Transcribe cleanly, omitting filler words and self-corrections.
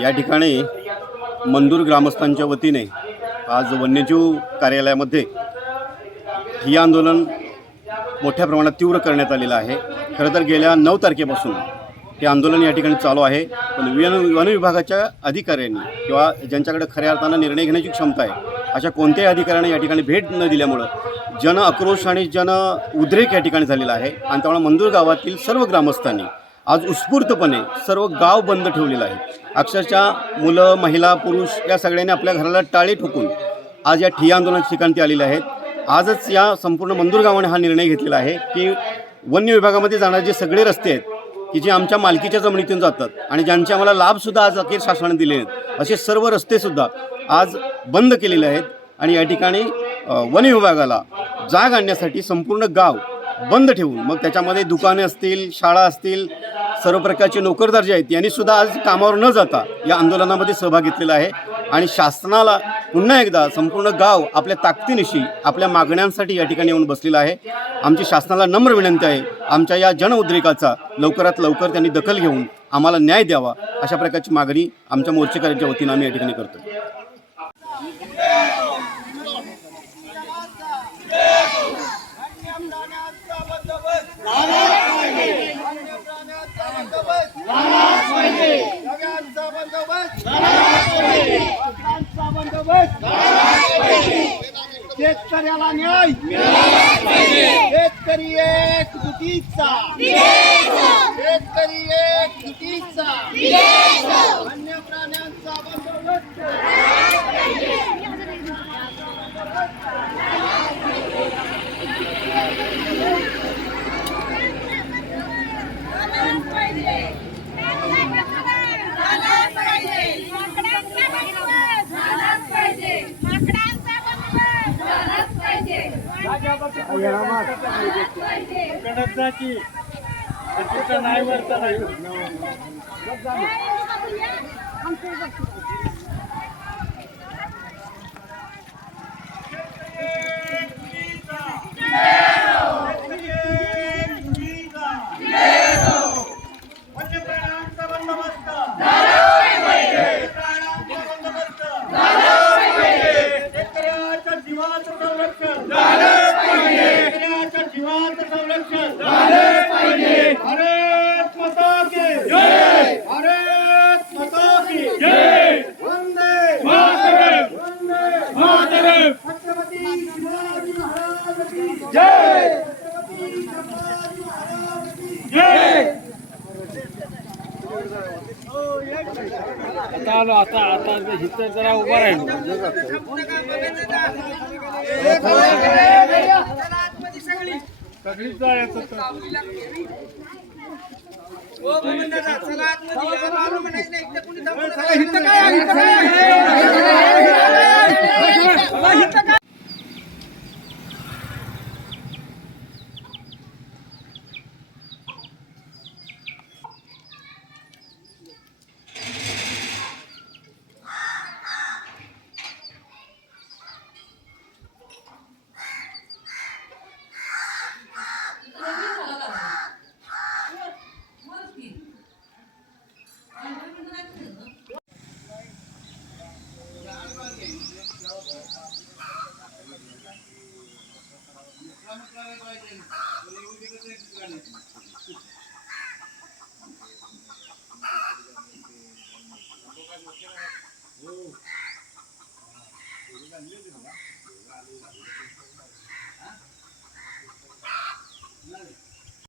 या ठिकाणी मंदूर ग्रामस्थांच्या वतीने आज वन्यजीव कार्यालयामध्ये ठिय्या आंदोलन मोठ्या प्रमाणात तीव्र करण्यात आलेलं आहे। खरं तर गेल्या 9 तारखेपासून हे आंदोलन या ठिकाणी चालू आहे, पण वन विभागाच्या अधिकाऱ्यांनी किंवा ज्यांच्याकडे खऱ्या अर्थानं निर्णय घेण्याची क्षमता आहे अशा कोणत्याही अधिकाऱ्यांनी या ठिकाणी भेट न दिल्यामुळं जन आक्रोश आणि जन उद्रेक या ठिकाणी झालेला आहे। आणि त्यामुळे मंदूर गावातील सर्व ग्रामस्थांनी आज उत्स्फूर्तपणे सर्व गाव बंद ठेवलेलं आहे। अक्षरशः मुलं, महिला, पुरुष या सगळ्यांनी आपल्या घराला टाळे ठोकून आज या ठिय्या आंदोलनाच्या ठिकाणी ते आलेले आहेत। आजच या संपूर्ण मंदूर गावाने हा निर्णय घेतलेला आहे की वन्य विभागामध्ये जाणारे जे सगळे रस्ते आहेत की जे आमच्या मालकीच्या जमिनीतून जातात आणि ज्यांचे आम्हाला लाभसुद्धा आज अखेर शासनाने दिले आहेत असे सर्व रस्तेसुद्धा आज बंद केलेले आहेत। आणि या ठिकाणी वन विभागाला जाग आणण्यासाठी संपूर्ण गाव बंद ठेवून मग त्याच्यामध्ये दुकाने असतील, शाळा असतील, सर्व प्रकारचे नोकरदार जे आहेत यांनी सुद्धा आज कामावर न जाता या आंदोलनामध्ये सहभाग घेतलेला आहे। आणि शासनाला पुन्हा एकदा संपूर्ण गाव आपल्या ताकदीनिशी आपल्या मागण्यांसाठी या ठिकाणी येऊन बसलेला आहे। आमची शासनाला नम्र विनंती आहे, आमच्या या जनउद्रेकाचा लवकरात लवकर त्यांनी दखल घेऊन आम्हाला न्याय द्यावा अशा प्रकारची मागणी आमच्या मोर्चेकऱ्यांच्या वतीनं आम्ही या ठिकाणी करतो। शेतकऱ्याला न्याय शेतकरी एकजुटीचा शेतकरी एकजुटीचा वन्य प्राण्यांचा बंदोबस्त नाही वरचा नाही आता हिथं जरा उभा राहिलो सगळीच जायचं